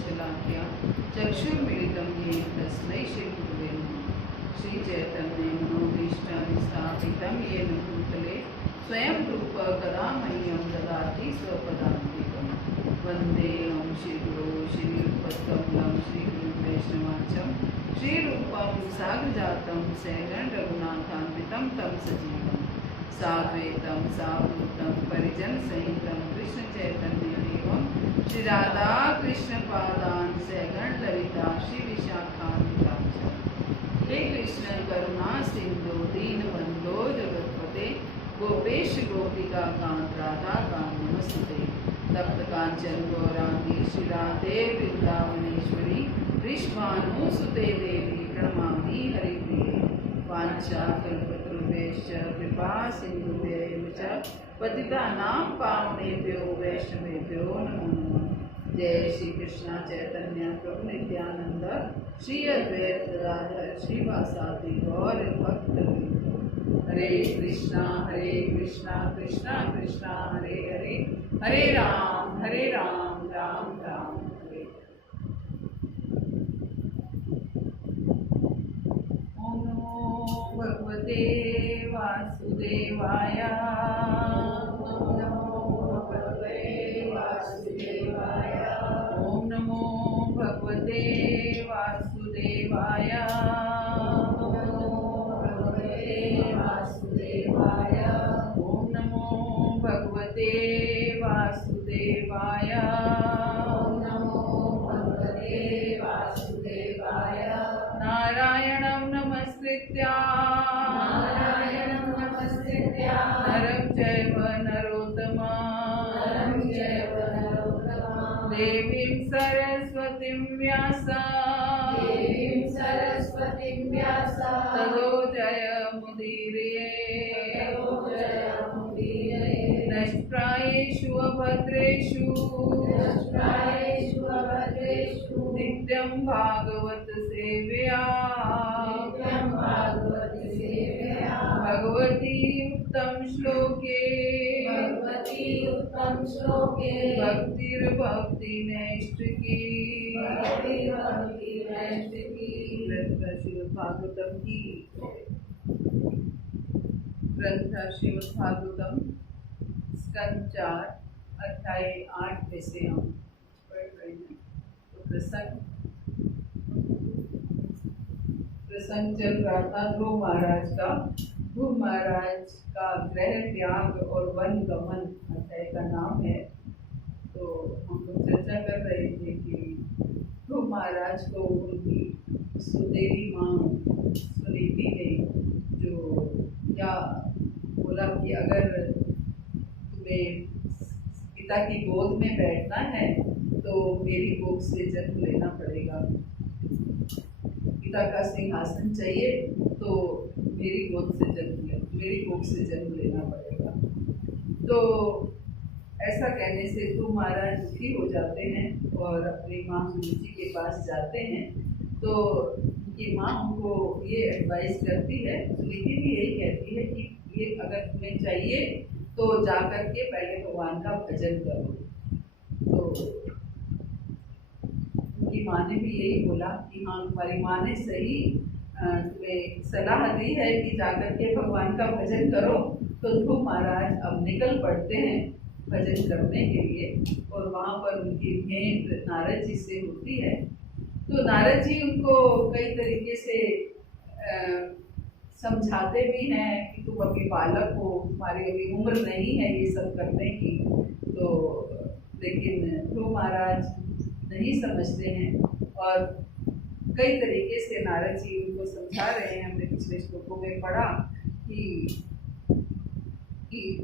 ज्योतिर्मयेशलाख्या चक्षुर्मिलितं येन तस्मै श्रीगुरुवे नमः। श्रीचैतन्यमनोभीष्टं स्थापितं येन भूतले स्वयं रूप कदा मह्यं ददाति स्वपदान्तिकं। वन्देऽहं श्रीगुरो श्रीयुक्तकमलं श्रीगुरुवैष्णवांचं श्रीरूपं साग्रजातं सहगण रघुनाथान्वितं तं सजीवं साद्वैतं सावधूतं परिजनसहितं कृष्ण चैतन्यदेवं श्री राधा कृष्ण पादान् सहगण ललिता श्री विशाखान्वितां च। हे कृष्ण करुणा सिंधु दीनबन्धो जगत्पते गोपेश गोपिका कांत राधा कांत नमस्ते। तप्त कांचन गौरांगी श्री राधे वृंदावनेश्वरी वृषभानुसुते देवी प्रणमामि हरिप्रिये। वाञ्छाकल्पतरुभ्यश्च कृपा सिन्धुभ्यैव च पतितानां पावनेभ्यो वैष्णवेभ्यो नमो नमः। जय श्री कृष्ण चैतन्य प्रभु नित्यानंद श्री अद्वैत गदाधर श्रीवासादि गौर भक्तवृंद। हरे कृष्णा कृष्णा कृष्णा हरे हरे, हरे राम राम राम हरे। ओम नमो भगवते वासुदेवाय। ओम नमो भगवते वासुदेवाय। ओम नमो भगवते वासुदेवाय। ओम नमो भगवते वासुदेवाय। ओम नमो भगवते वासुदेवाय। ओम नमो भगवते वासुदेवाय। नारायणं नमस्कृत्य नरं चैव नरोत्तमं देवीं सरस्वतीं व्यास ततो जयमुदीरये। नष्प्रायेषु अभद्रेषु नित्यं भागवत सेवया भगवती उत्तम श्लोके भक्तिर्भक्ति नैष्ठिकी। श्रीमद् भागवतम की ग्रंथ श्रीमद् भागवतम स्कंद 4 अध्याय 8 में से हम पढ़ रहे हैं। तो प्रसंग चल रहा था ध्रुव महाराज का ग्रह त्याग और वन गमन अध्याय का नाम है। तो हम लोग चर्चा कर रहे थे कि ध्रुव महाराज को उनकी सुदेवी माँ सुनीति ने जो क्या बोला कि अगर तुम्हें पिता की गोद में बैठना है तो मेरी गोद से जन्म लेना पड़ेगा। पिता का सिंहासन चाहिए तो मेरी गोद से जन्म लेना पड़ेगा। तो ऐसा कहने से ध्रुव महाराज दुखी हो जाते हैं और अपनी माँ सुनीति के पास जाते हैं। तो उनकी माँ उनको ये एडवाइस करती है, सुनीति भी यही कहती है कि ये अगर तुम्हें चाहिए तो जाकर के पहले भगवान का भजन करो। तो उनकी माँ ने भी यही बोला कि हाँ, तुम्हारी माँ ने सही तुम्हें सलाह दी है कि जाकर के भगवान का भजन करो। तो ध्रुव महाराज अब निकल पड़ते हैं भजन करने के लिए और वहाँ पर उनकी भेंट नारद जी से होती है। तो नारद जी उनको कई तरीके से समझाते भी हैं कि तुम अभी बालक हो, तुम्हारी अभी उम्र नहीं है ये सब करने की। तो लेकिन ध्रुव महाराज नहीं समझते हैं और कई तरीके से नारद जी उनको समझा रहे हैं। हमने पिछले श्लोकों में पढ़ा कि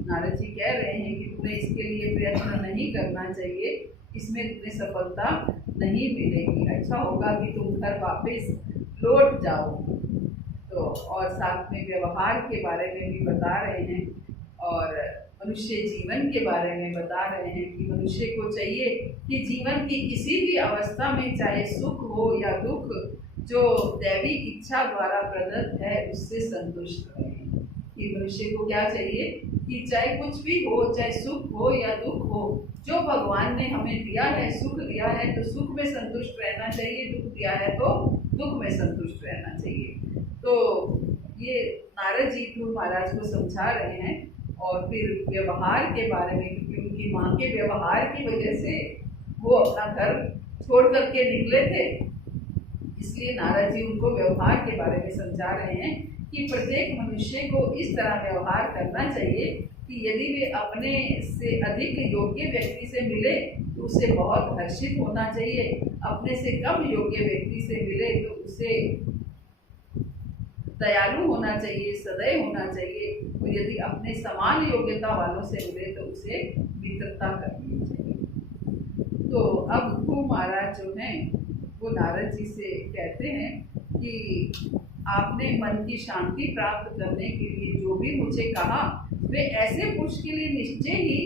नारद जी कह रहे हैं कि तुम्हें इसके लिए प्रयत्न नहीं करना चाहिए, इसमें तुम्हें सफलता नहीं मिलेगी। अच्छा होगा कि तुम घर वापस लौट जाओ। तो और साथ में व्यवहार के बारे में भी बता रहे हैं और मनुष्य जीवन के बारे में बता रहे हैं कि मनुष्य को चाहिए कि जीवन की किसी भी अवस्था में चाहे सुख हो या दुख, जो दैवी इच्छा द्वारा प्रदत्त है उससे संतुष्ट रहें। कि मनुष्य को क्या चाहिए कि चाहे कुछ भी हो, चाहे सुख हो या दुख हो, जो भगवान ने हमें दिया है, सुख दिया है तो सुख में संतुष्ट रहना चाहिए, दुख दिया है तो दुख में संतुष्ट रहना चाहिए। तो ये नारद जी ध्रुव महाराज को समझा रहे हैं और फिर व्यवहार के बारे में, क्योंकि उनकी माँ के व्यवहार की वजह से वो अपना घर छोड़ करके निकले थे, इसलिए नारद जी उनको व्यवहार के बारे में समझा रहे हैं कि प्रत्येक मनुष्य को इस तरह व्यवहार करना चाहिए कि यदि वे अपने से अधिक योग्य व्यक्ति से मिले तो उसे बहुत हर्षित होना चाहिए, अपने से कम योग्य व्यक्ति से मिले तो उसे दयालु होना चाहिए, सदैव होना चाहिए, और यदि अपने समान योग्यता वालों से मिले तो उसे मित्रता करनी चाहिए। तो अब ध्रुव महाराज जो हैं वो नारद जी से कहते हैं कि आपने मन की शांति प्राप्त करने के लिए जो भी मुझे कहा वे ऐसे पुरुष के लिए निश्चय ही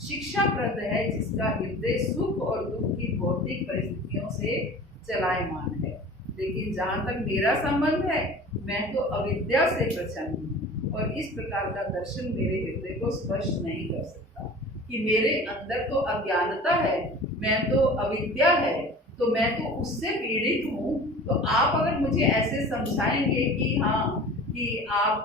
शिक्षाप्रद है जिसका हृदय सुख और दुख की भौतिक परिस्थितियों से चलायमान है। लेकिन जहाँ तक मेरा संबंध है मैं तो अविद्या से प्रसन्न हूँ और इस प्रकार का दर्शन मेरे हृदय को स्पर्श नहीं कर सकता कि मेरे अंदर तो अज्ञानता है, मैं तो अविद्या है, तो मैं तो उससे पीड़ित हूँ। तो आप अगर मुझे ऐसे समझाएंगे कि हाँ कि आप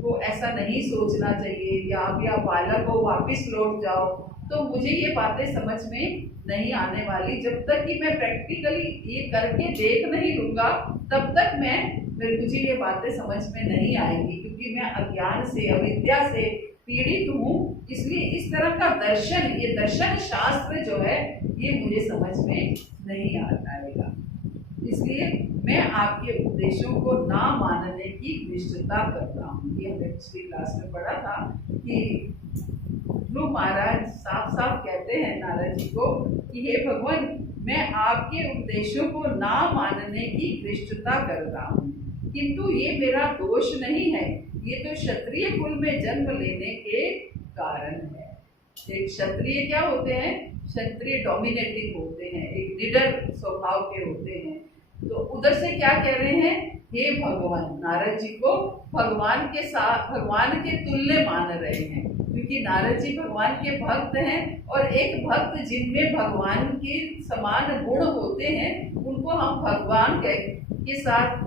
को ऐसा नहीं सोचना चाहिए या आप या बालक को वापस लौट जाओ, तो मुझे ये बातें समझ में नहीं आने वाली। जब तक कि मैं प्रैक्टिकली ये करके देख नहीं लूँगा तब तक मुझे ये बातें समझ में नहीं आएंगी, क्योंकि मैं अज्ञान से अविद्या से पीड़ित हूँ। इसलिए इस तरह का दर्शन, ये दर्शन शास्त्र जो है ये मुझे समझ में नहीं आएगा। इसलिए मैं आपके उपदेशों को ना मानने की निष्ठता करता हूँ। ये हमने पिछली क्लास में पढ़ा था कि ध्रुव महाराज साफ साफ कहते हैं नारद जी को कि हे भगवान, मैं आपके उपदेशों को ना मानने की दृष्टता करता हूँ, किंतु ये मेरा दोष नहीं है, ये तो क्षत्रिय कुल में जन्म लेने के कारण है। एक क्षत्रिय क्या होते हैं? क्षत्रिय डोमिनेटिंग होते हैं, एक निडर स्वभाव के होते हैं। तो उधर से क्या कह रहे हैं? हे भगवान, नारद जी को भगवान के साथ, भगवान के तुल्य मान रहे हैं, क्योंकि नारद जी भगवान के भक्त हैं और एक भक्त जिनमें भगवान के समान गुण होते हैं उनको हम भगवान के साथ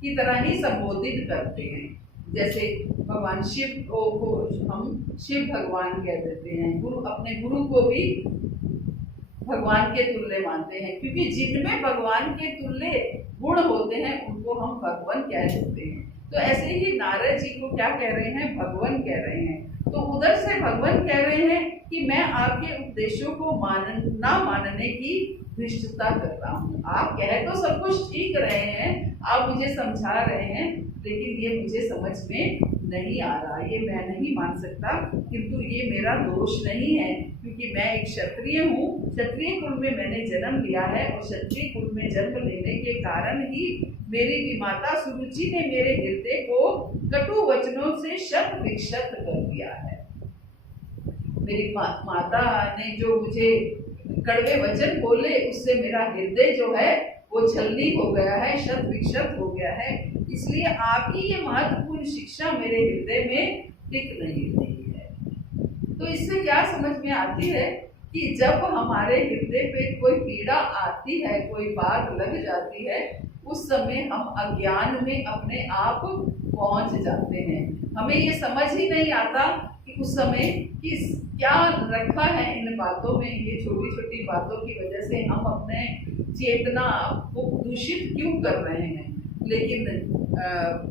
की तरह ही संबोधित करते हैं। जैसे भगवान शिव को हम शिव भगवान कह देते हैं, गुरु अपने गुरु को भी भगवान के तुल्य मानते हैं, क्योंकि जिनमें भगवान के तुल्य गुण होते हैं उनको हम भगवान कह देते हैं। तो ऐसे ही नारद जी को क्या कह रहे हैं? भगवान कह रहे हैं। तो उधर से भगवान कह रहे हैं कि मैं आपके उपदेशों को ना मानने की धृष्टता करता हूँ। आप कह तो सब कुछ ठीक रहे हैं, आप मुझे समझा रहे हैं, लेकिन ये मुझे समझ में नहीं आ रहा, ये मैं नहीं मान सकता, किंतु ये मेरा दोष नहीं है, क्योंकि मैं एक क्षत्रिय हूँ, क्षत्रिय कुल में मैंने जन्म लिया है और क्षत्रिय कुल में जन्म लेने के कारण ही मेरी माता सुरुचि ने मेरे हृदय को कटु वचनों से शत विक्षत कर दिया है। मेरी माता ने जो मुझे कड़वे वचन बोले उससे मेरा हृदय जो है वो छलनी हो गया है, शत विक्षत हो गया है। इसलिए आपकी ये महत्वपूर्ण शिक्षा मेरे हृदय में टिक नहीं रही है। तो इससे क्या समझ में आती है कि जब हमारे हृदय पे कोई पीड़ा आती है, कोई बात लग जाती है, उस समय हम अज्ञान में अपने आप पहुंच जाते हैं। हमें ये समझ ही नहीं आता कि उस समय कि क्या रखा है इन बातों में। ये छोटी छोटी बातों की वजह से हम अपने चेतना को दूषित क्यों कर रहे हैं। लेकिन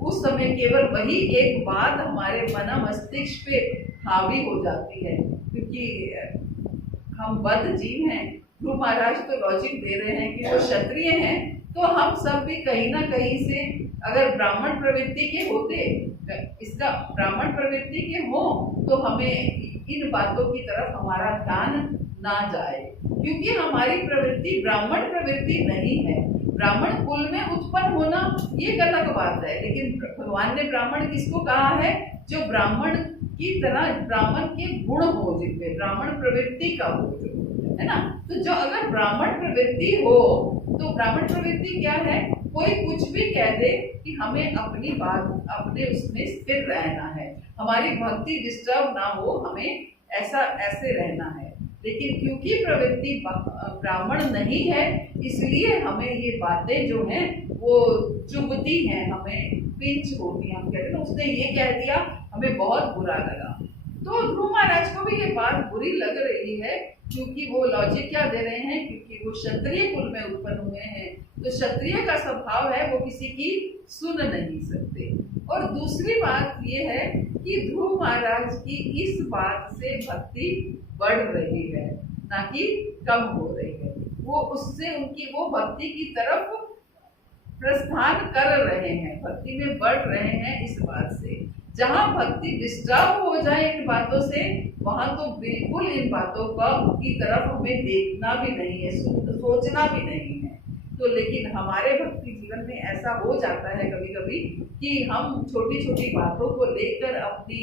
उस समय केवल वही एक बात हमारे मन मस्तिष्क पे हावी हो जाती है, क्योंकि हम बद्ध जीव हैं। ध्रुव महाराज तो लॉजिक दे रहे हैं कि वो क्षत्रिय हैं, तो हम सब भी कहीं ना कहीं से अगर ब्राह्मण प्रवृत्ति के होते, इसका ब्राह्मण प्रवृत्ति के हो, तो हमें इन बातों की तरफ हमारा ध्यान ना जाए, क्योंकि हमारी प्रवृत्ति ब्राह्मण प्रवृत्ति नहीं है। ब्राह्मण कुल में उत्पन्न होना ये अलग बात है, लेकिन भगवान ने ब्राह्मण किसको कहा है? जो ब्राह्मण की तरह, ब्राह्मण के गुण हो, जिनमें ब्राह्मण प्रवृत्ति का हो, जो है ना। तो जो अगर ब्राह्मण प्रवृत्ति हो, तो ब्राह्मण प्रवृत्ति क्या है? कोई कुछ भी कह दे कि हमें अपनी बात अपने उसमें स्थिर रहना है, हमारी भक्ति डिस्टर्ब ना हो, हमें ऐसा ऐसे रहना है। लेकिन क्योंकि प्रवृत्ति ब्राह्मण नहीं है, इसलिए हमें ये बातें जो हैं वो चुभती हैं, हमें पिंच होती है। हम कहते हैं ना, उसने ये कह दिया, हमें बहुत बुरा लगा। तो ध्रुव महाराज को भी ये बात बुरी लग रही है, क्योंकि वो लॉजिक क्या दे रहे हैं, क्योंकि वो क्षत्रिय कुल में उत्पन्न हुए हैं, तो क्षत्रिय का स्वभाव है वो किसी की सुन नहीं सकते। और दूसरी बात ये है कि ध्रुव महाराज की इस बात से भक्ति बढ़ रही है, ना कि कम हो रही है। वो उससे उनकी वो भक्ति की तरफ प्रस्थान कर रहे हैं, भक्ति में बढ़ रहे हैं इस बात से। जहां भक्ति डिस्टर्ब हो जाए इन बातों से, वहां तो बिल्कुल इन बातों की तरफ हमें देखना भी नहीं है, सोचना भी नहीं है। तो लेकिन हमारे भक्ति जीवन में ऐसा हो जाता है कभी कभी कि हम छोटी छोटी बातों को लेकर अपनी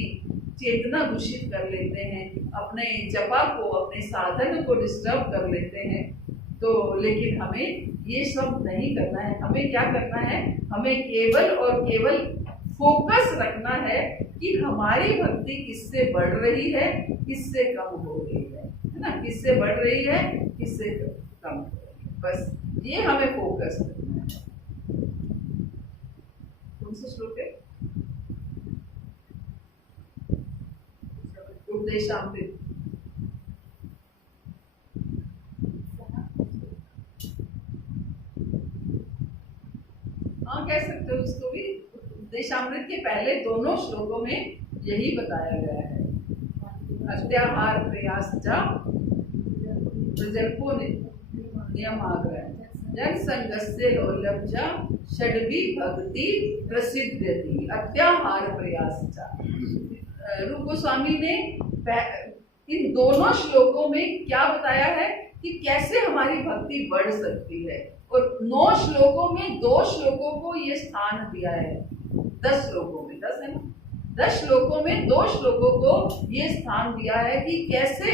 चेतना दूषित कर लेते हैं, अपने जपा को, अपने साधन को डिस्टर्ब कर लेते हैं। तो लेकिन हमें ये सब नहीं करना है। हमें क्या करना है, हमें केवल और केवल फोकस रखना है कि हमारी भक्ति किससे बढ़ रही है, किससे कम हो रही है ना, किससे बढ़ रही है, किससे कम हो रही है, बस ये हमें फोकस रखना है। कौन सा श्लोक है? उपदेशामृत। हाँ, कह सकते हो उसको भी। उपदेशामृत के पहले दोनों श्लोकों में यही बताया गया है। अत्याहार प्रयास जा प्रजल्पो नियम आग्रह जन संगस्य लोलभ जा षड्वी भक्ति प्रसिद्धति। अत्याहार प्रयास जा। रूप गोस्वामी ने इन दोनों श्लोकों में क्या बताया है कि कैसे हमारी भक्ति बढ़ सकती है, और 9 श्लोकों में 2 श्लोकों को ये स्थान दिया है। 10 श्लोकों में, 10 है ना, 10 श्लोकों में 2 श्लोकों को ये स्थान दिया है कि कैसे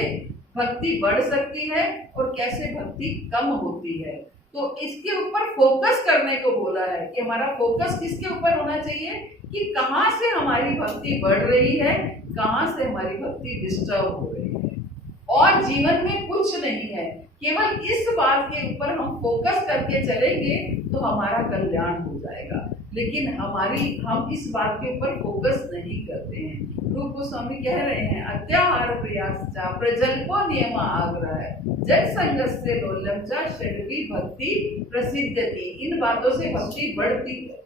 भक्ति बढ़ सकती है और कैसे भक्ति कम होती है। तो इसके ऊपर फोकस करने को बोला है कि हमारा फोकस किसके ऊपर होना चाहिए, कि कहाँ से हमारी भक्ति बढ़ रही है, कहाँ से हमारी भक्ति डिस्टर्ब हो रही है। और जीवन में कुछ नहीं है, केवल इस बात के ऊपर हम फोकस करके चलेंगे तो हमारा कल्याण हो जाएगा। लेकिन हम इस बात के ऊपर फोकस नहीं करते हैं। रूप गोस्वामी कह रहे हैं, अत्याहार प्रयास चा प्रजल्पो नियम आग्रह जन संगस्य लोलभ चा षड्वी भक्ति प्रसिद्धति। इन बातों से भक्ति बढ़ती है,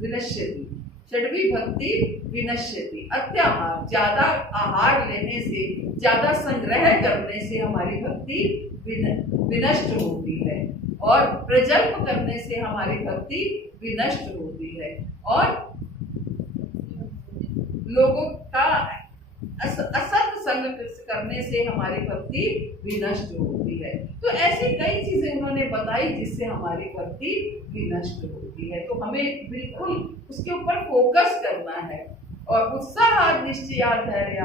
विनश्यति। षड्वी भक्ति विनश्यति। अत्याहार, ज्यादा आहार लेने से, ज्यादा संग्रह करने से हमारी भक्ति विनष्ट होती है, और प्रजल्प करने से हमारी भक्ति विनष्ट होती है, और लोगों का असत संग करने से हमारी भक्ति विनष्ट होती है। तो ऐसी कई चीजें उन्होंने बताई जिससे हमारी भक्ति विनष्ट होती है। तो हमें बिल्कुल उसके ऊपर फोकस करना है। और उत्साह निश्चया धैर्य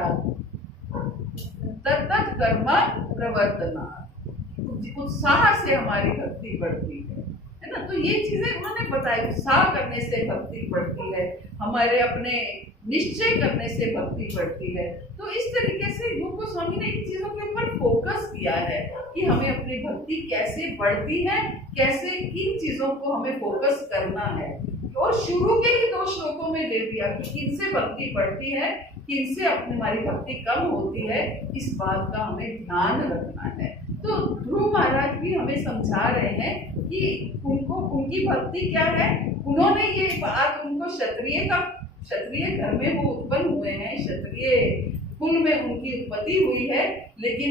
तत्त कर्म प्रवर्तना। उत्साह से हमारी भक्ति बढ़ती है ना। तो ये चीजें उन्होंने बताई। उत्साह करने से भक्ति बढ़ती है, हमारे अपने निश्चय करने से भक्ति बढ़ती है। तो इस तरीके से रूप गोस्वामी ने इन चीजों के ऊपर फोकस किया है कि हमें अपनी भक्ति कैसे बढ़ती है, कैसे किन चीजों को हमें फोकस करना है। और शुरू के ही 2 श्लोकों में दे दिया कि किनसे भक्ति बढ़ती है, किनसे अपनी हमारी भक्ति कम होती है, इस बात का हमें ध्यान रखना है। तो ध्रुव महाराज भी हमें समझा रहे हैं कि उनकी भक्ति क्या है। उन्होंने ये बात, उनको क्षत्रिय घर में वो उत्पन्न हुए हैं, क्षत्रिय कुल में उनकी उत्पत्ति हुई है, लेकिन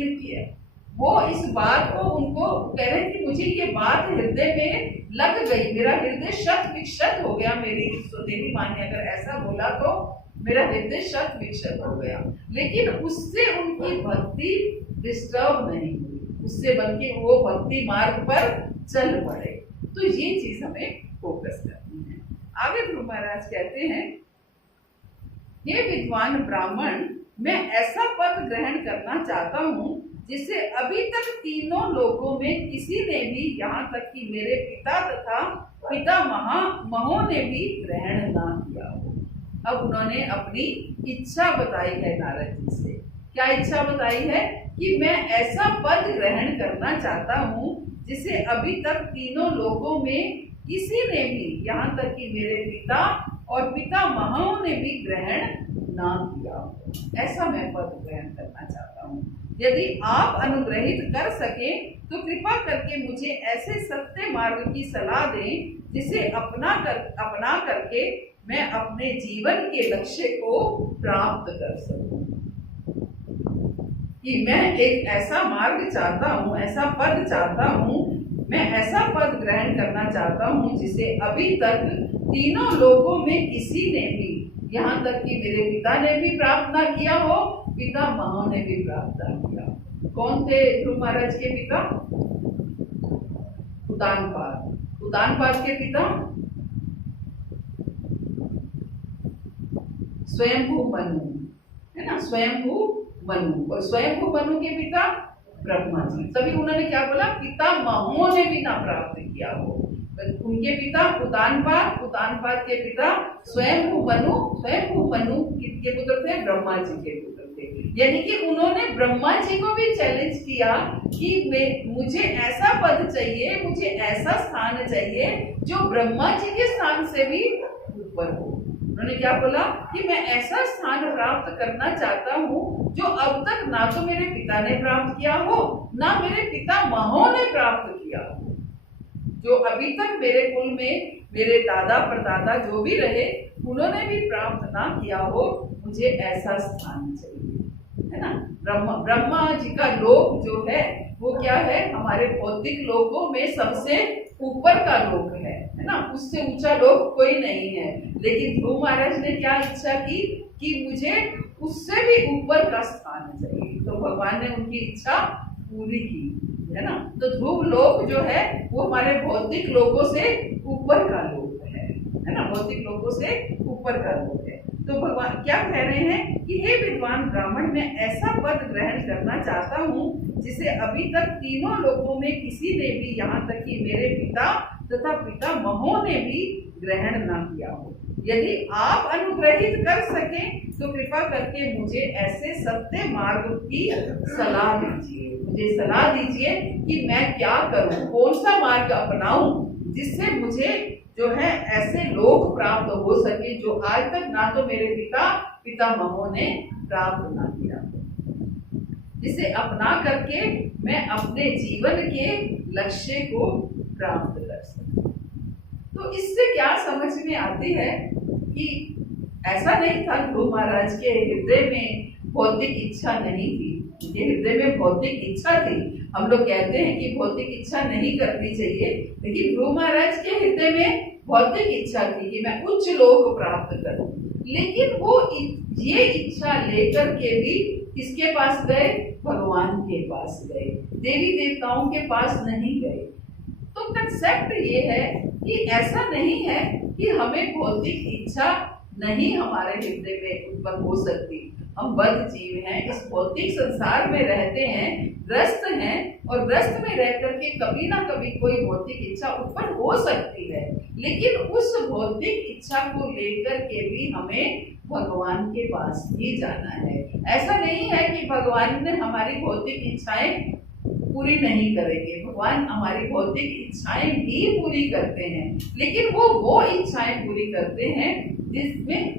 वो इस बात को उनको कह रहे हैं कि मुझे ये बात हृदय में लग गई, मेरा हृदय शत विक्षत हो गया। मेरी देवी माँ ने अगर ऐसा बोला तो मेरा हृदय शत विक्षत हो गया, लेकिन उससे उनकी भक्ति डिस्टर्ब नहीं हुई, उससे बल्कि वो भक्ति मार्ग पर चल पड़े। तो ये चीज हमें फोकस करनी है। आगे ध्रुव महाराज कहते हैं, हे विद्वान ब्राह्मण, मैं ऐसा पद ग्रहण करना चाहता हूँ जिसे अभी तक तीनों लोकों में किसी ने भी, यहाँ तक कि मेरे पिता तथा पितामहों ने भी ग्रहण ना किया हो। अब उन्होंने अपनी इच्छा बताई है नारद जी से। क्या इच्छा बताई है? कि मैं ऐसा पद ग्रहण करना चाहता हूँ जिसे अभी तक तीनों लोकों में किसी ने भी, यहाँ तक कि मेरे पिता और पितामहों ने भी ग्रहण ना किया हो। ऐसा मैं पद ग्रहण करना चाहता हूँ। यदि आप अनुग्रहित कर सके तो कृपा करके मुझे ऐसे सत्य मार्ग की सलाह दें जिसे अपना करके मैं अपने जीवन के लक्ष्य को प्राप्त कर सकूं। कि मैं एक ऐसा मार्ग चाहता हूँ, ऐसा पद चाहता हूँ, मैं ऐसा पद ग्रहण करना चाहता हूँ जिसे अभी तक तीनों लोगों में किसी ने भी, यहाँ तक कि मेरे पिता ने भी प्राप्त ना किया हो, पितामहों ने भी प्राप्त ना किया हो। कौन थे ध्रुव महाराज के पिता? उदानपाद। उदानपाद के पिता स्वयंभू मनु, है ना, स्वयंभू मनु। और स्वयंभू मनु के पिता ब्रह्मा जी। तभी उन्होंने क्या बोला? पितामहों ने भी ना प्राप्त किया हो। उनके पिता उदानपाद, उदानपाद के पिता स्वयंभू मनु, स्वयंभू मनु के पुत्र थे ब्रह्मा जी के पुत्र थे। यानी कि उन्होंने ब्रह्मा जी को भी चैलेंज किया कि मुझे ऐसा पद चाहिए, मुझे ऐसा स्थान चाहिए जो ब्रह्मा जी के स्थान से भी ऊपर हो। उन्होंने क्या बोला? कि मैं ऐसा स्थान प्राप्त करना चाहता हूँ जो अब तक ना तो मेरे पिता ने प्राप्त किया हो, ना मेरे पितामहों ने प्राप्त किया हो। जो अभी तक मेरे कुल में मेरे दादा परदादा जो भी रहे, उन्होंने भी प्राप्त ना किया हो। मुझे ऐसा स्थान चाहिए, है ना। ब्रह्मा जी का लोक जो है वो क्या है? हमारे भौतिक लोकों में सबसे ऊपर का लोक है ना। उससे ऊंचा लोक कोई नहीं है। लेकिन ध्रुव महाराज ने क्या इच्छा की? कि मुझे उससे भी ऊपर का स्थान चाहिए। तो भगवान ने उनकी इच्छा पूरी की, है ना। तो ध्रुव लोक जो है वो हमारे भौतिक लोकों से ऊपर का लोक है ना। भौतिक लोकों से ऊपर का लोक है। तो भगवान क्या कह रहे हैं कि हे विद्वान ब्राह्मण, मैं ऐसा पद ग्रहण करना चाहता हूँ जिसे अभी तक तीनों लोकों में किसी ने भी, यहाँ तक कि मेरे पिता तथा पितामहों ने भी ग्रहण ना किया हो। यदि आप अनुग्रहित कर सके तो कृपा करके मुझे ऐसे सत्य मार्ग की सलाह दीजिए। मुझे सलाह दीजिए कि मैं क्या करूं, कौन सा मार्ग अपनाऊं जिससे मुझे जो है ऐसे लोक प्राप्त हो सके जो आज तक ना तो मेरे पितामहों ने प्राप्त ना किया, जिसे अपना करके मैं अपने जीवन के लक्ष्य को प्राप्त कर सकूं। तो इससे क्या समझ में आती है कि ऐसा नहीं था ध्रुव महाराज के हृदय में भौतिक इच्छा नहीं थी। उनके हृदय में भौतिक इच्छा थी। हम लोग कहते हैं कि भौतिक इच्छा नहीं करनी चाहिए, लेकिन ध्रुव महाराज के हृदय में भौतिक इच्छा थी कि मैं उच्च लोक प्राप्त करूं। लेकिन वो ये इच्छा लेकर के भी किसके पास गए? भगवान के पास गए, देवी देवताओं के पास नहीं गए। तो कंसेप्ट ये है कि ऐसा नहीं है कि हमें भौतिक इच्छा नहीं हमारे हृदय में उत्पन्न हो सकती। हम बद्ध जीव हैं, इस भौतिक संसार में रहते हैं, ग्रस्त हैं, और ग्रस्त में रह करके कभी ना कभी कोई भौतिक इच्छा उत्पन्न हो सकती है। लेकिन उस भौतिक इच्छा को लेकर के भी हमें भगवान के पास ही जाना है। ऐसा नहीं है कि भगवान ने हमारी भौतिक इच्छाएं पूरी नहीं करेंगे। भगवान हमारी भौतिक इच्छाएं भी पूरी करते हैं, लेकिन वो इच्छाएं पूरी करते हैं जिसमें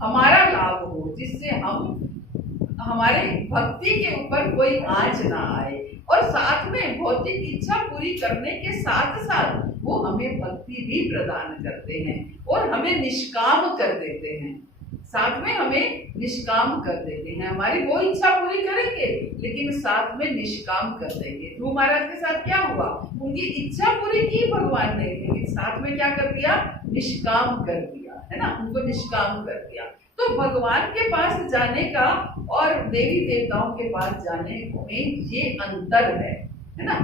हमारा लाभ हो, जिससे हमारे भक्ति के ऊपर कोई आंच ना आए। और साथ में भौतिक इच्छा पूरी करने के साथ साथ वो हमें भक्ति भी प्रदान करते हैं और हमें निष्काम कर देते हैं। साथ में हमें निष्काम कर देते हैं। हमारी वो इच्छा पूरी करेंगे लेकिन साथ में निष्काम कर देंगे। ध्रुव महाराज के साथ क्या हुआ? उनकी इच्छा पूरी की भगवान ने, लेकिन साथ में क्या कर दिया? निष्काम कर दिया, है ना। उनको निष्काम कर दिया। तो भगवान के पास जाने का और देवी देवताओं के पास जाने में ये अंतर है ना।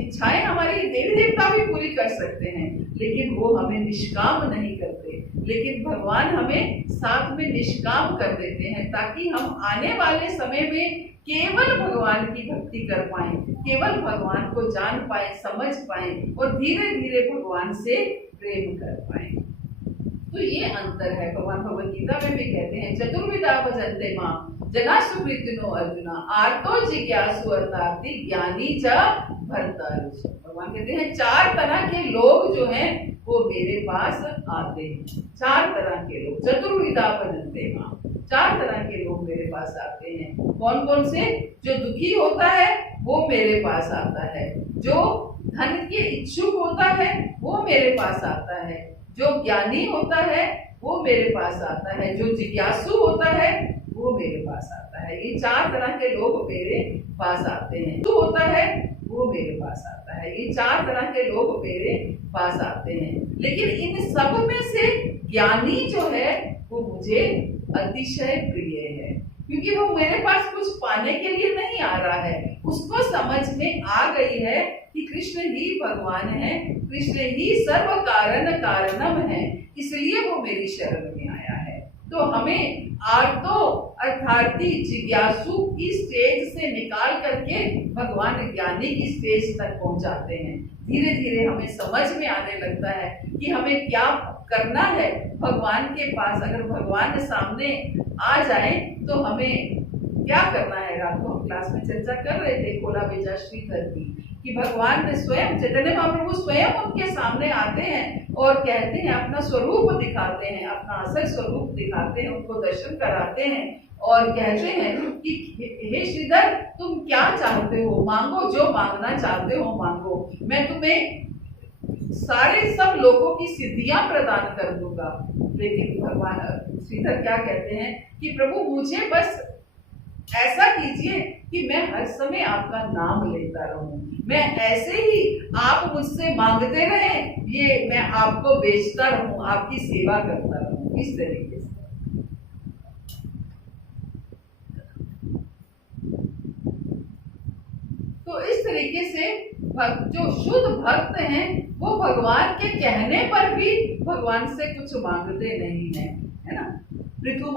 इच्छाएं हमारी देवी देवता भी पूरी कर सकते हैं, लेकिन वो हमें निष्काम नहीं करते। लेकिन भगवान हमें साथ में निष्काम कर देते हैं ताकि हम आने वाले समय में केवल भगवान की भक्ति कर पाए, केवल भगवान को जान पाए, समझ पाए और धीरे धीरे भगवान से प्रेम कर पाए। तो ये अंतर है। भगवान भगवद गीता में भी कहते हैं चतुर्विधा भजन्ते माम जना सुकृतिनो अर्जुना आर्तो जिज्ञासु अर्थार्थी ज्ञानी च भर्तृ। भगवान कहते हैं 4 तरह के लोग जो हैं वो मेरे पास आते हैं। 4 तरह के लोग, चतुर्विधा भजन्ते माम, 4 तरह के लोग मेरे पास आते हैं। कौन कौन से? जो दुखी होता है वो मेरे पास आता है, जो धन के इच्छुक होता है वो मेरे पास आता है, जो ज्ञानी होता है वो मेरे पास आता है, जो जिज्ञासु होता है वो मेरे पास आता है। ये 4 तरह के लोग मेरे पास आते हैं। जो होता है वो मेरे पास आता है। ये 4 तरह के लोग मेरे पास आते हैं। लेकिन इन सब में से ज्ञानी जो है वो मुझे अतिशय प्रिय है, क्योंकि वो मेरे पास कुछ पाने के लिए नहीं आ रहा है। उसको समझ में आ गई है कि कृष्ण ही भगवान है, कृष्ण ही सर्व कारण कारणम है, इसलिए वो मेरी शरण में आया है। तो हमें आर्तो अर्थार्थी जिज्ञासु की स्टेज से निकाल करके भगवान ज्ञानी की स्टेज तक पहुंचाते हैं। धीरे धीरे हमें समझ में आने लगता है कि हमें क्या करना है। भगवान के पास अगर भगवान सामने आ जाए तो हमें क्या करना है। रात को हम क्लास में चर्चा कर रहे थे कोला बेजा श्रीधर की, कि भगवान ने स्वयं, चैतन्य महाप्रभु स्वयं उनके सामने आते हैं और कहते हैं, अपना स्वरूप दिखाते हैं, अपना असल स्वरूप दिखाते हैं, उनको दर्शन कराते हैं और कहते हैं कि हे श्रीधर तुम क्या चाहते हो, मांगो, जो मांगना चाहते हो मांगो, मैं तुम्हें सारे सब लोगों की सिद्धियां प्रदान कर दूंगा। लेकिन भगवान श्रीधर क्या कहते हैं कि प्रभु मुझे बस ऐसा कीजिए कि मैं हर समय आपका नाम लेता रहूं, मैं ऐसे ही आप मुझसे मांगते रहे, ये मैं आपको बेचता रहूं, आपकी सेवा करता रहूं, इस तरीके से। तो इस तरीके से जो शुद्ध भक्त हैं वो भगवान के कहने पर भी भगवान से कुछ मांगते नहीं है, है ना। पृथु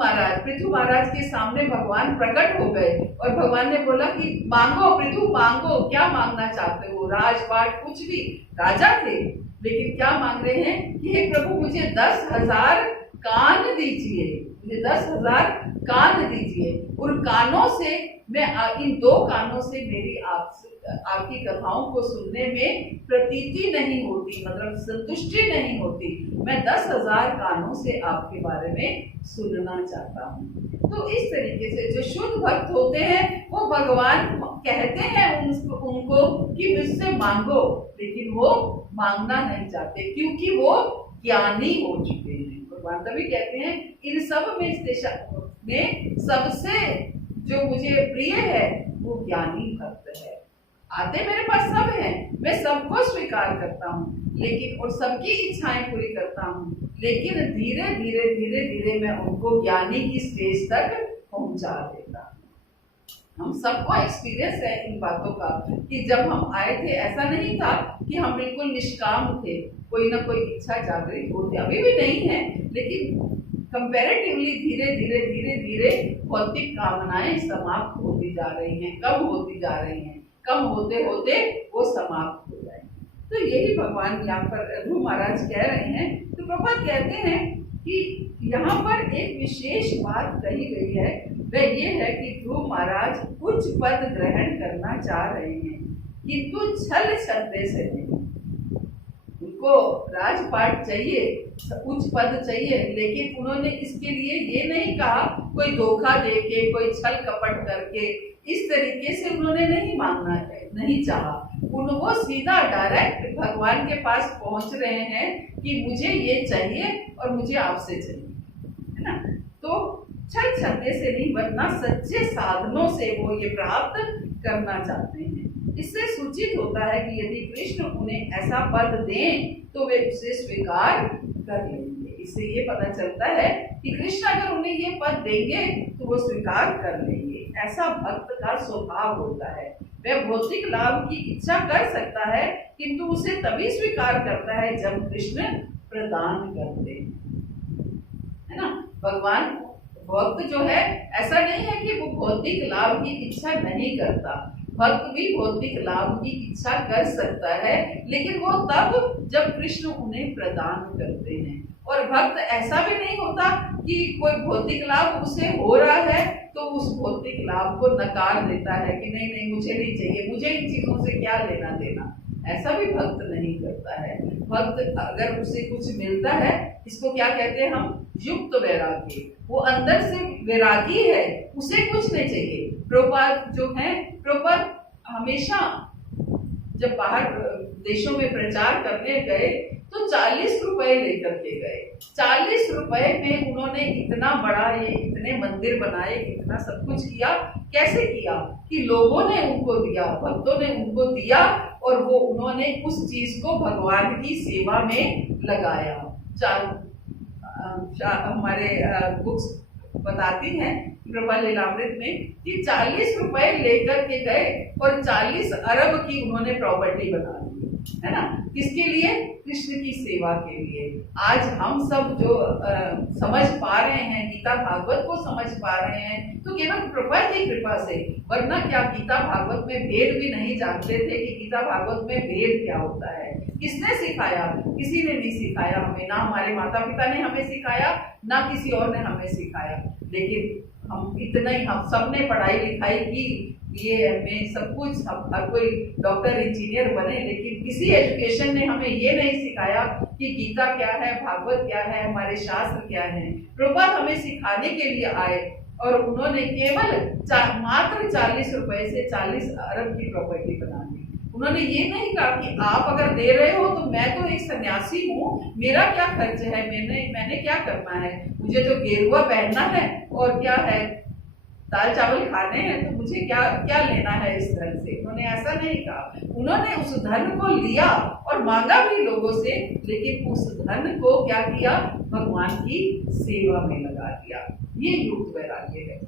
महाराज के सामने भगवान प्रकट हो गए और भगवान ने बोला कि मांगो पृथु, मांगो, क्या मांगना चाहते हो, राजपाट, कुछ भी। राजा थे लेकिन क्या मांग रहे हैं कि हे प्रभु मुझे 10,000 कान दीजिए, मुझे 10,000 कान दीजिए। उन कानों से मैं, इन 2 कानों से मेरी आपकी कथाओं को सुनने में प्रतीति नहीं होती, मतलब संतुष्टि नहीं होती। मैं 10,000 कानों से आपके बारे में सुनना चाहता हूँ। तो इस तरीके से जो शुद्ध भक्त होते हैं वो भगवान कहते हैं उनको कि मुझसे मांगो, लेकिन वो मांगना नहीं चाहते क्योंकि वो ज्ञानी हो चुके हैं। भगवान तभी कहते हैं इन सब में सबसे जो मुझे प्रिय है वो ज्ञानी भक्त है। आते मेरे पास सब हैं, मैं सबको स्वीकार करता हूँ, लेकिन और सबकी इच्छाएं पूरी करता हूँ, लेकिन धीरे धीरे धीरे धीरे मैं उनको ज्ञानी की स्टेज तक पहुंचा देता हूँ। हम सबको एक्सपीरियंस है इन बातों का कि जब हम आए थे ऐसा नहीं था कि हम बिल्कुल निष्काम थे, कोई ना कोई इच्छा जागृत होती, अभी भी नहीं है, लेकिन कंपैरेटिवली धीरे धीरे धीरे धीरे भौतिक कामनाएं समाप्त होती जा रही हैं, कम होती जा रही हैं, कम होते होते वो समाप्त हो जाएंगे। तो यही भगवान यहाँ पर ध्रुव महाराज कह रहे हैं। तो प्रभुपाद कहते हैं कि यहाँ पर एक विशेष बात कही गई है, वह ये है कि ध्रुव महाराज उच्च पद ग्रहण करना चाह रहे हैं किंतु छल छद्दे से नहीं। उनको राजपाट चाहिए, उच्च पद चाहिए, लेकिन उन्होंने इसके लिए ये नहीं कहा कोई धोखा देके, कोई छल कपट करके, इस तरीके से उन्होंने नहीं मांगना है, नहीं चाहा। वो सीधा डायरेक्ट भगवान के पास पहुंच रहे हैं कि मुझे ये चाहिए और मुझे आपसे चाहिए, है ना। तो छल छद्दे से नहीं, वरना सच्चे साधनों से वो ये प्राप्त करना चाहते हैं। इससे सूचित होता है कि यदि कृष्ण उन्हें ऐसा पद दें तो वे उसे स्वीकार कर लेंगे। इससे ये पता चलता है कि कृष्ण अगर उन्हें ये पद देंगे तो वो स्वीकार कर लेंगे। ऐसा भक्त का स्वभाव होता है। वह भौतिक लाभ की इच्छा कर सकता है किंतु उसे तभी स्वीकार करता है जब कृष्ण प्रदान करते हैं, है ना। भगवान भक्त जो है ऐसा नहीं है कि वो भौतिक लाभ की इच्छा नहीं करता, भक्त भी भौतिक लाभ की इच्छा कर सकता है, लेकिन वो तब जब कृष्ण उन्हें प्रदान करते हैं। और भक्त ऐसा भी नहीं होता कि कोई भौतिक लाभ उसे हो रहा है तो उस भौतिक लाभ को नकार देता है कि नहीं नहीं मुझे नहीं चाहिए, मुझे इन चीजों से क्या लेना देना। ऐसा भी भक्त नहीं करता है। भक्त अगर उसे कुछ मिलता है, इसको क्या कहते हैं हम, युक्त वैराग्य, वो अंदर से वैरागी है, उसे कुछ नहीं चाहिए। प्रभुपाद जो है, प्रभुपाद हमेशा जब बाहर देशों में प्रचार करने गए तो 40 रुपए लेकर के गए। 40 रुपए में उन्होंने इतना बड़ा ये इतने मंदिर बनाए, इतना सब कुछ किया। कैसे किया कि लोगों ने उनको दिया, भक्तों ने उनको दिया और वो उन्होंने उस चीज को भगवान की सेवा में लगाया। हमारे बुक्स बताती हैं प्रभा लीलामृत में कि 40 रुपए लेकर के गए और 40 अरब की उन्होंने प्रॉपर्टी बना दी, है ना। किसके लिए? कृष्ण की सेवा के लिए। आज हम सब जो समझ पा रहे हैं, गीता भागवत को समझ पा रहे हैं, तो केवल प्रभा की कृपा से, वरना क्या गीता भागवत में भेद भी नहीं जानते थे कि गीता भागवत में भेद क्या होता है। किसने सिखाया? किसी ने नहीं सिखाया हमें, ना हमारे माता पिता ने हमें सिखाया, ना किसी और ने हमें सिखाया। लेकिन हम इतना ही, हम सब ने पढ़ाई लिखाई की, ये हमें सब कुछ, हर कोई डॉक्टर इंजीनियर बने, लेकिन किसी एजुकेशन ने हमें ये नहीं सिखाया कि गीता क्या है, भागवत क्या है, हमारे शास्त्र क्या है। प्रभुपाद हमें सिखाने के लिए आए और उन्होंने केवल मात्र 40 रुपए से 40 अरब की प्रॉपर्टी बना दी। उन्होंने ये नहीं कहा कि आप अगर दे रहे हो तो मैं तो एक सन्यासी हूँ, मेरा क्या खर्च है, मैंने क्या करना है, मुझे तो गेरुआ पहनना है और क्या है दाल चावल खाने हैं, तो मुझे क्या क्या लेना है इस धन से। उन्होंने ऐसा नहीं कहा। उन्होंने उस धन को लिया और मांगा भी लोगों से, लेकिन उस धन को क्या किया, भगवान की सेवा में लगा दिया। ये युक्त वैराग्य है।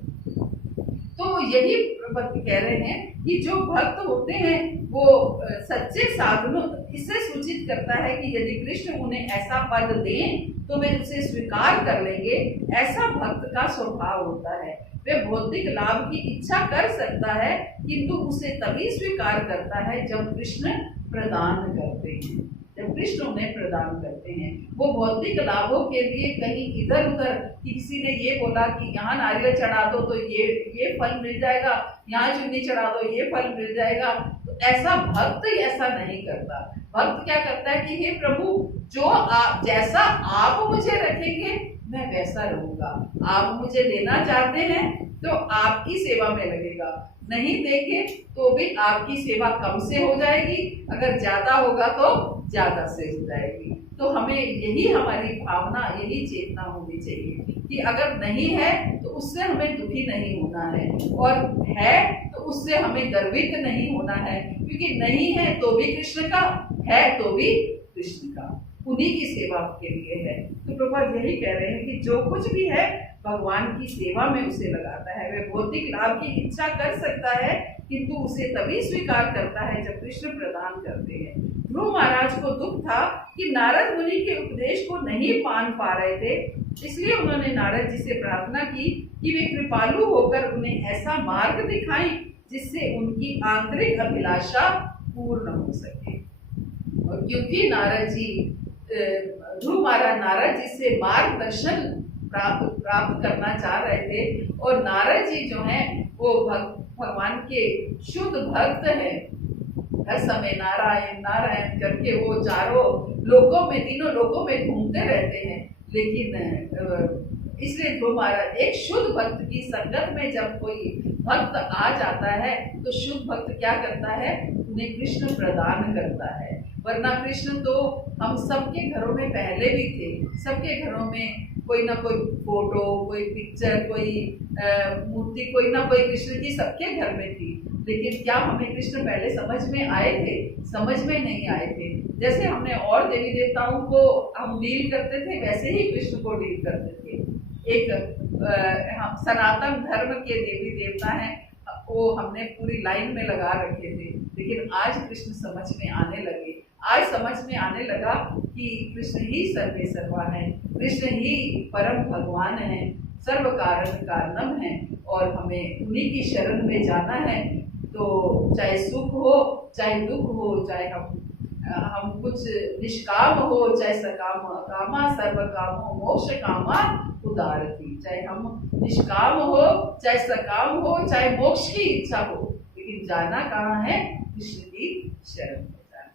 तो यही भक्त कह रहे हैं कि जो भक्त होते हैं वो सच्चे साधनों, इससे सूचित करता है कि यदि कृष्ण उन्हें ऐसा पद दें तो वे उसे स्वीकार कर लेंगे। ऐसा भक्त का स्वभाव होता है। वे भौतिक लाभ की इच्छा कर सकता है, किंतु उसे तभी स्वीकार करता है जब कृष्ण प्रदान करते हैं, जब कृष्ण उन्हें प्रदान करते हैं। वो भौतिक लाभों के लिए कहीं इधर उधर, किसी ने ये बोला कि यहाँ नारियल चढ़ा दो तो ये फल मिल जाएगा, यहाँ चुन्नी चढ़ा दो ये फल मिल जाएगा, तो ऐसा भक्त ऐसा नहीं करता। भक्त क्या करता है कि हे प्रभु, जो आप जैसा आप मुझे रखेंगे मैं वैसा रहूंगा। आप मुझे देना चाहते हैं तो आपकी सेवा में लगेगा, नहीं देंगे तो भी आपकी सेवा कम से हो जाएगी, अगर ज्यादा होगा तो ज्यादा से हो जाएगी। तो हमें यही हमारी भावना, यही चेतना होनी चाहिए कि अगर नहीं है तो उससे हमें दुखी नहीं होना है, और है तो उससे हमें गर्वित नहीं होना है, क्योंकि नहीं है तो भी कृष्ण का, है तो भी कृष्ण का, उन्हीं की सेवा के लिए है। तो प्रभुपाद यही कह रहे हैं कि जो कुछ भी है भगवान की सेवा में उसे लगाता है। वह भौतिक लाभ की इच्छा कर सकता है, किंतु उसे तभी स्वीकार करता है जब कृष्ण प्रदान करते हैं। ध्रुव महाराज को दुख था कि नारद मुनि के उपदेश को नहीं मान पा रहे थे, इसलिए उन्होंने नारद जी से प्रार्थना की कि वे कृपालु होकर उन्हें ऐसा मार्ग दिखाएं जिससे उनकी आंतरिक अभिलाषा पूर्ण हो सके। और क्योंकि नारद जी, ध्रुव महाराज नारद जी से मार्गदर्शन प्राप्त करना चाह रहे थे, और नारद जी जो हैं वो भगवान के शुद्ध भक्त हैं, हर समय नारायण नारायण करके वो चारों लोकों में, तीनों लोकों में घूमते रहते हैं। लेकिन इसलिए ध्रुव महाराज, एक शुद्ध भक्त की संगत में जब कोई भक्त आ जाता है तो शुद्ध भक्त क्या करता है, उन्हें कृष्ण प्रदान करता है। वरना कृष्ण तो हम सबके घरों में पहले भी थे, सबके घरों में कोई ना कोई फोटो, कोई पिक्चर, कोई मूर्ति, कोई ना कोई कृष्ण की सबके घर में थी। लेकिन क्या हमें कृष्ण पहले समझ में आए थे? समझ में नहीं आए थे। जैसे हमने और देवी देवताओं को हम डील करते थे, वैसे ही कृष्ण को डील करते थे। एक सनातन धर्म के देवी देवता हैं, वो हमने पूरी लाइन में लगा रखे थे, लेकिन आज कृष्ण समझ में आने लगे। आज समझ में आने लगा कि कृष्ण ही सर्वे सर्वा है, कृष्ण ही परम भगवान है। सर्व कारण कारणम है और हमें उन्हीं की शरण में जाना है। तो चाहे सुख हो, चाहे दुख हो, चाहे हम कुछ निष्काम हो, चाहे सकाम कामा सर्व कामो मोक्ष कामा उदारती। चाहे हम निष्काम हो, चाहे सकाम हो, चाहे मोक्ष की इच्छा हो, लेकिन जाना कहाँ है? कृष्ण की शरण में जाना।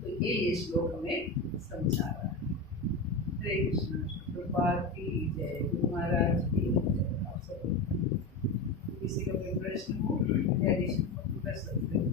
तो ये श्लोक हमें समझा रहा है। हरे कृष्ण। प्रभुपाद की जय, गुरु महाराज की जय। आप सब किसी का कोई प्रश्न हो या कर सकते हैं।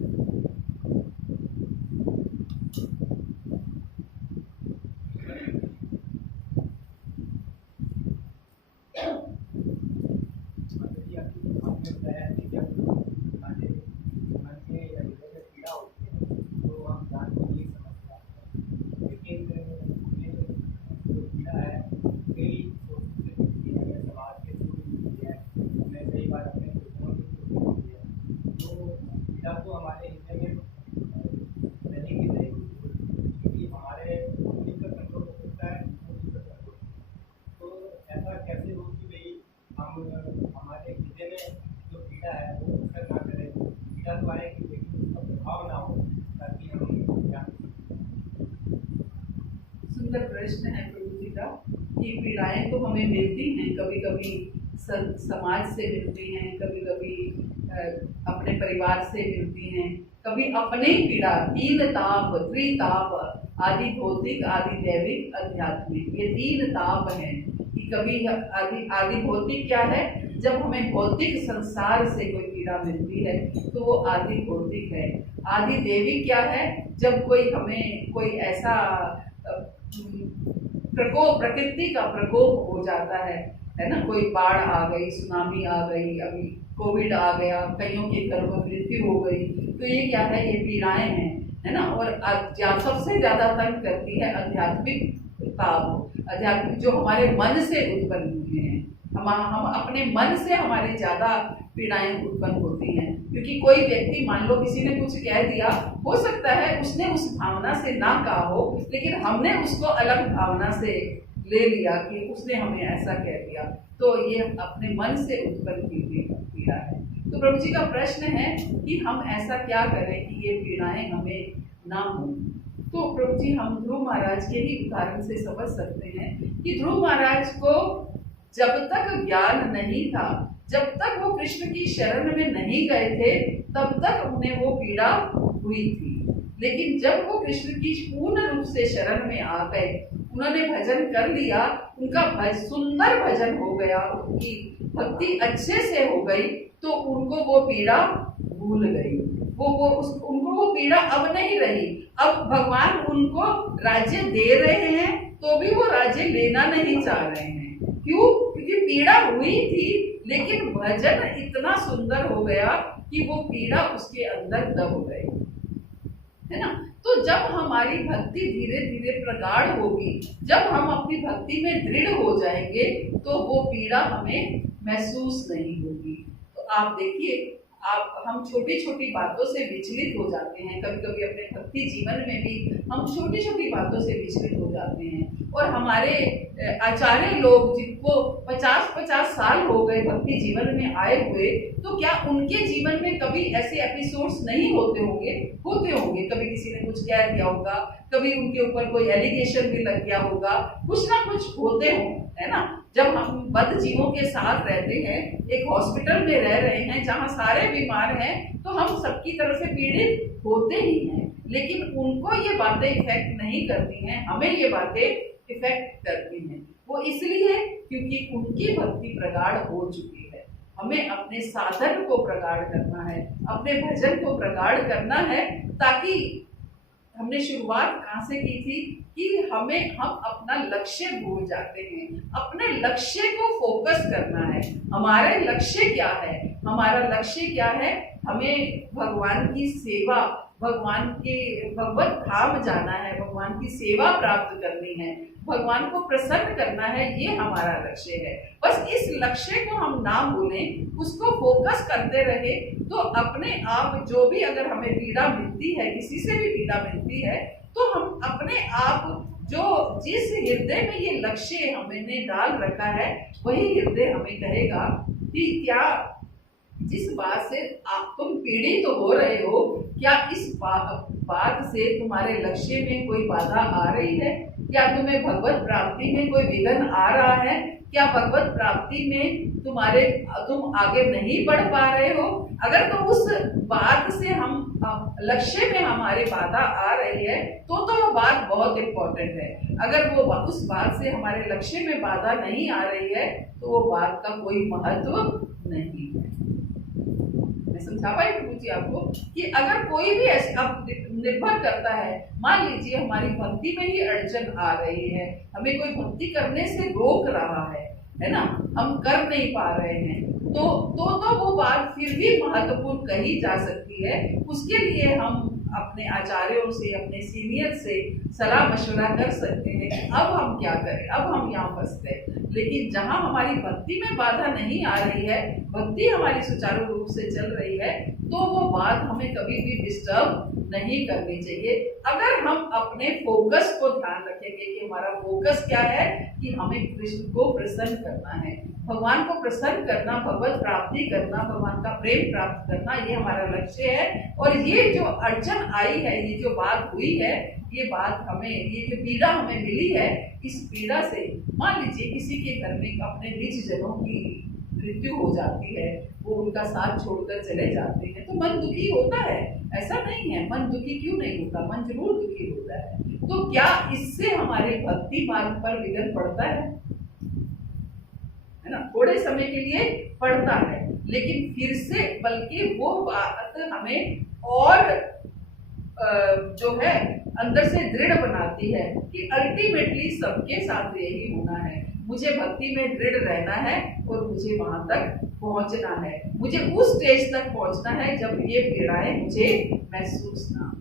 सुंदर प्रश्न है प्रभु जी का कि पीड़ाएं तो हमें मिलती हैं, कभी कभी समाज से मिलती हैं, कभी कभी अपने परिवार से मिलती हैं, कभी अपने ही पीड़ा, तीन ताप, त्रिताप, आदि भौतिक, आदि दैविक, आध्यात्मिक, ये तीन ताप हैं कि कभी आदि भौतिक क्या है? जब हमें भौतिक संसार से कोई पीड़ा मिलती है तो वो आदि भौतिक है। आदि देवी क्या है? जब कोई हमें कोई ऐसा प्रकोप, प्रकृति का प्रकोप हो जाता है ना, कोई बाढ़ आ गई, सुनामी आ गई, अभी कोविड आ गया, कईयों के घर में मृत्यु हो गई, तो ये क्या है? ये पीड़ाएं हैं, है ना। और सबसे ज्यादा तंग करती है आध्यात्मिक ताप, आध्यात्मिक जो हमारे मन से उत्पन्न हुए हैं। हम अपने मन से हमारी ज्यादा पीड़ाएं उत्पन्न होती हैं, क्योंकि कोई व्यक्ति, मान लो किसी ने कुछ कह दिया, हो सकता है उसने उस भावना से ना कहा हो, लेकिन हमने उसको अलग भावना से ले लिया कि उसने हमें ऐसा कह दिया, तो ये अपने मन से उत्पन्न की हुई पीड़ा है। तो प्रभु जी का प्रश्न है कि हम ऐसा क्या करें कि ये पीड़ाएं हमें ना हो। तो प्रभु जी, हम ध्रुव महाराज के ही उदाहरण से समझ सकते हैं कि ध्रुव महाराज को जब तक ज्ञान नहीं था, जब तक वो कृष्ण की शरण में नहीं गए थे, तब तक उन्हें वो पीड़ा हुई थी। लेकिन जब वो कृष्ण की पूर्ण रूप से शरण में आ गए, उन्होंने भजन कर लिया, उनका सुंदर भजन हो गया, उनकी भक्ति अच्छे से हो गई, तो उनको वो पीड़ा भूल गई। उनको वो पीड़ा अब नहीं रही। अब भगवान उनको राज्य दे रहे हैं तो भी वो राज्य लेना नहीं चाह रहे हैं। क्यों? क्योंकि पीड़ा हुई थी, लेकिन भजन इतना सुंदर हो गया कि वो पीड़ा उसके अंदर दब गई, है ना। तो जब हमारी भक्ति धीरे धीरे प्रगाढ़ होगी, जब हम अपनी भक्ति में दृढ़ हो जाएंगे, तो वो पीड़ा हमें महसूस नहीं होगी। तो आप देखिए, हम छोटी छोटी बातों से विचलित हो जाते हैं। कभी कभी अपने भक्ति जीवन में भी हम छोटी छोटी बातों से विचलित हो जाते हैं। और हमारे आचार्य लोग, जिनको 50-50 साल हो गए भक्ति जीवन में आए हुए, तो क्या उनके जीवन में कभी ऐसे एपिसोड्स नहीं होते होंगे? होते होंगे। कभी किसी ने कुछ कह दिया होगा, कभी उनके ऊपर कोई एलिगेशन भी लग गया होगा, कुछ ना कुछ होते होंगे, है ना। जब हम बद्ध जीवों के साथ रहते हैं, एक हॉस्पिटल में रह रहे हैं जहाँ सारे बीमार हैं, तो हम सबकी तरफ से पीड़ित होते ही हैं, लेकिन उनको ये बातें इफेक्ट नहीं करती हैं, हमें ये बातें इफेक्ट करती हैं। वो इसलिए क्योंकि उनकी भक्ति प्रगाढ़ हो चुकी है। हमें अपने साधन को प्रगाढ़ करना है, अपने भजन को प्रगाढ़ करना है, ताकि हमने शुरुआत कहाँ से की थी कि हम अपना लक्ष्य भूल जाते हैं। अपने लक्ष्य को फोकस करना है। हमारा लक्ष्य क्या है? हमारा लक्ष्य क्या है? हमें भगवान की सेवा, भगवान के भगवत धाम जाना है, भगवान की सेवा प्राप्त करनी है, भगवान को प्रसन्न करना है, ये हमारा लक्ष्य है। बस इस लक्ष्य को हम ना भूलें, उसको फोकस करते रहे, तो अपने आप जो भी अगर हमें पीड़ा मिलती है, किसी से भी पीड़ा मिलती है, तो हम अपने आप जो जिस हृदय में ये लक्ष्य हमने डाल रखा है वही हृदय हमें कहेगा कि क्या जिस बात से आप तुम पीड़ित हो रहे हो, क्या इस बात से तुम्हारे लक्ष्य में कोई बाधा आ रही है? क्या तुम्हें भगवत प्राप्ति में कोई विघ्न आ रहा है? क्या भगवत प्राप्ति में तुम आगे नहीं बढ़ पा रहे हो? अगर तो उस बात से हम लक्ष्य में हमारी बाधा आ रही है तो वो बात बहुत इम्पोर्टेंट है। अगर वो उस बात से हमारे लक्ष्य में बाधा नहीं आ रही है तो वो बात का कोई महत्व नहीं है। मैं समझा पाई प्रभु जी आपको कि अगर कोई भी अब निर्भर करता है, मान लीजिए हमारी भक्ति में ही अड़चन आ रही है, हमें कोई भक्ति करने से रोक रहा है ना, हम कर नहीं पा रहे हैं, तो वो बात फिर भी महत्वपूर्ण कही जा सकती है। उसके लिए हम अपने आचार्यों से, अपने सीनियर से सलाह मशवरा कर सकते हैं कि अब हम क्या करें, अब हम यहाँ फंस गए। लेकिन जहाँ हमारी भक्ति में बाधा नहीं आ रही है, भक्ति हमारी सुचारू रूप से चल रही है, तो वो बात हमें कभी भी डिस्टर्ब नहीं करनी चाहिए। अगर हम अपने फोकस को ध्यान रखेंगे कि हमारा फोकस क्या है, कि हमें कृष्ण को प्रसन्न करना है, भगवान को प्रसन्न करना, भगवत प्राप्ति करना, भगवान का प्रेम प्राप्त करना, ये हमारा लक्ष्य है। और ये जो अड़चन आई है, ये जो बात हुई है, ये बात हमें, ये जो पीड़ा हमें मिली है, इस पीड़ा से मान लीजिए किसी के घर में अपने निज जनों की मृत्यु हो जाती है, वो उनका साथ छोड़कर चले जाते हैं, तो मन दुखी होता है। ऐसा नहीं है, मन दुखी क्यों नहीं होता, मन जरूर दुखी होता है। तो क्या इससे हमारे भक्ति मार्ग पर विघ्न पड़ता है ना? थोड़े समय के लिए पड़ता है, लेकिन फिर से बल्कि वो बात हमें और जो है अंदर से दृढ़ बनाती है कि अल्टीमेटली सबके साथ यही होना है, मुझे भक्ति में दृढ़ रहना है और मुझे वहां तक पहुंचना है, मुझे उस स्टेज तक पहुंचना है जब ये पीड़ाएं मुझे महसूस ना।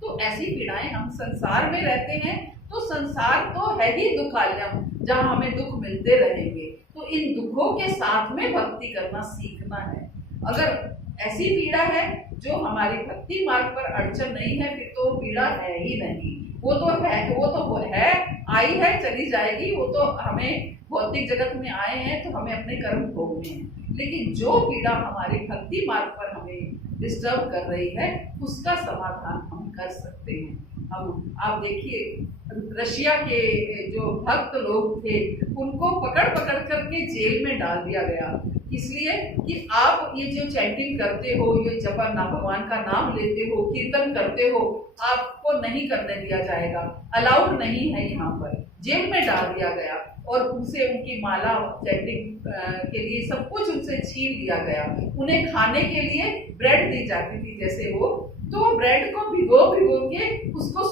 तो ऐसी पीड़ाएं, हम संसार में रहते हैं तो संसार तो है ही दुखालयम, जहाँ हमें दुख मिलते रहेंगे, तो इन दुखों के साथ में भक्ति करना सीखना है। अगर ऐसी पीड़ा है जो हमारी भक्ति मार्ग पर अड़चन नहीं है, फिर तो पीड़ा है ही नहीं, वो तो है आई है चली जाएगी, वो तो हमें भौतिक जगत में आए हैं तो हमें अपने कर्म भोगने हैं। लेकिन जो पीड़ा हमारे भक्ति मार्ग पर हमें डिस्टर्ब कर रही है, उसका समाधान हम कर सकते हैं। अब आप देखिए, रशिया के जो भक्त लोग थे, उनको पकड़ करके जेल में डाल दिया गया, इसलिए कि आप ये जो चैंटिंग करते हो, ये जपा ना भगवान का नाम लेते हो, कीर्तन करते हो, आपको नहीं करने दिया जाएगा, अलाउड नहीं है यहाँ पर। जेल में डाल दिया गया और उनसे उनकी माला चैंटिंग के लिए सब कुछ उनसे छीन लिया गया। उन्हें खाने के लिए ब्रेड दी जाती थी, जैसे वो तो ब्रेड को भिगो के उसको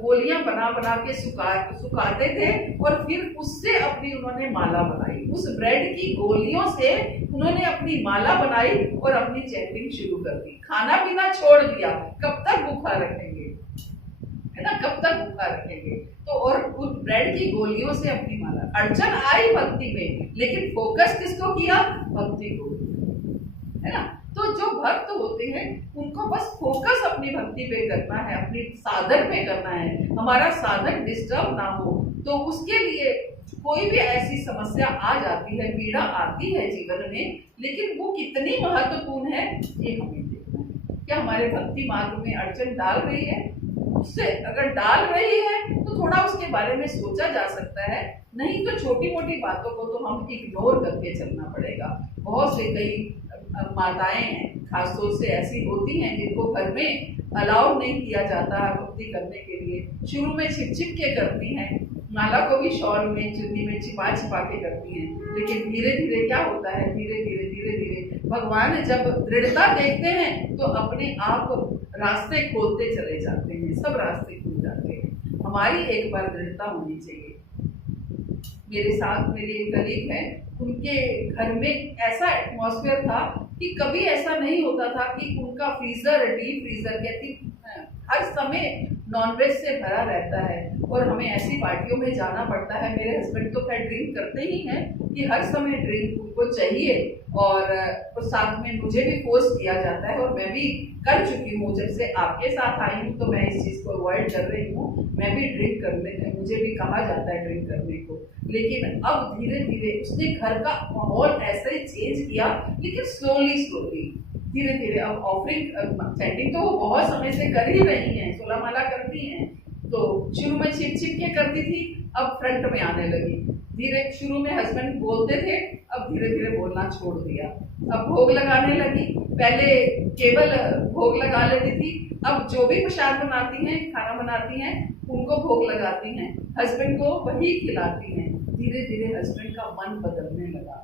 गोलियां बना के सुखाते थे और फिर उससे अपनी उन्होंने माला बनाई। उस ब्रेड की गोलियों से उन्होंने अपनी माला बनाई और अपनी चैंटिंग शुरू कर दी। खाना पीना छोड़ दिया, कब तक भूखा रखेंगे, है ना, कब तक भूखा रखेंगे। तो और उस ब्रेड की गोलियों से अपनी माला, अड़चन आई भक्ति में, लेकिन फोकस किसको किया, भक्ति को, है ना। तो जो भक्त होते हैं उनको बस फोकस अपनी भक्ति पे करना है, अपनी साधन पे करना है, हमारा साधन डिस्टर्ब ना हो। तो उसके लिए कोई भी ऐसी समस्या आ जाती है, पीड़ा आती है जीवन में, लेकिन वो कितनी महत्वपूर्ण है ये हमें देखना है। क्या हमारे भक्ति मार्ग में अड़चन डाल रही है? उससे अगर डाल रही है तो थोड़ा उसके बारे में सोचा जा सकता है, नहीं तो छोटी मोटी बातों को तो हम इग्नोर करके चलना पड़ेगा। बहुत से कई माताएं हैं खासतौर से ऐसी होती हैं जिनको घर में अलाउ नहीं किया जाता है भक्ति करने के लिए। शुरू में छिप के करती हैं, माला को भी शॉल में चुन्नी में छिपा के करती हैं, लेकिन धीरे धीरे क्या होता है, धीरे धीरे भगवान जब दृढ़ता देखते हैं तो अपने आप रास्ते खोलते चले जाते हैं, सब रास्ते खुल जाते हैं। हमारी एक बार दृढ़ता होनी चाहिए। मेरे साथ मेरी एक कलीग है, उनके घर में ऐसा एटमॉस्फेयर था कि कभी ऐसा नहीं होता था कि उनका फ्रीजर, डीप फ्रीजर कहती हर समय नॉनवेज से भरा रहता है और हमें ऐसी पार्टियों में जाना पड़ता है। मेरे हस्बैंड तो खैर ड्रिंक करते ही हैं कि हर समय ड्रिंक उनको चाहिए और साथ में मुझे भी फोर्स किया जाता है और मैं भी कर चुकी हूँ। जब से आपके साथ आई हूँ तो मैं इस चीज़ को अवॉइड कर रही हूँ। मैं भी ड्रिंक करने, मुझे भी कहा जाता है ड्रिंक करने को, लेकिन अब धीरे धीरे उसने घर का माहौल ऐसे ही चेंज किया, लेकिन स्लोली स्लोली धीरे धीरे। अब ऑफरिंग सेटिंग तो वो बहुत समय से कर ही रही हैं, 16 माला करती हैं, तो शुरू में छिप छिप के करती थी, अब फ्रंट में आने लगी। धीरे शुरू में हस्बैंड बोलते थे, अब धीरे धीरे बोलना छोड़ दिया। अब भोग लगाने लगी, पहले केवल भोग लगा लेती थी, अब जो भी प्रसाद बनाती हैं, खाना बनाती हैं, उनको भोग लगाती हैं, हस्बैंड को वही खिलाती हैं। धीरे धीरे हस्बैंड का मन बदलने लगा,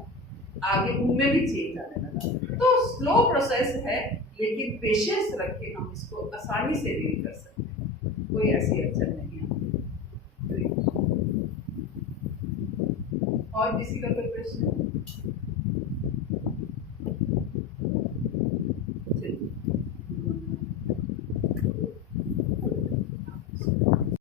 आगे उनमें भी चेंज आने लगा। तो स्लो प्रोसेस है, लेकिन पेशेंस रख के हम इसको आसानी से डील कर सकते हैं, कोई ऐसी अड़चन नहीं है। और किसी का कोई प्रश्न?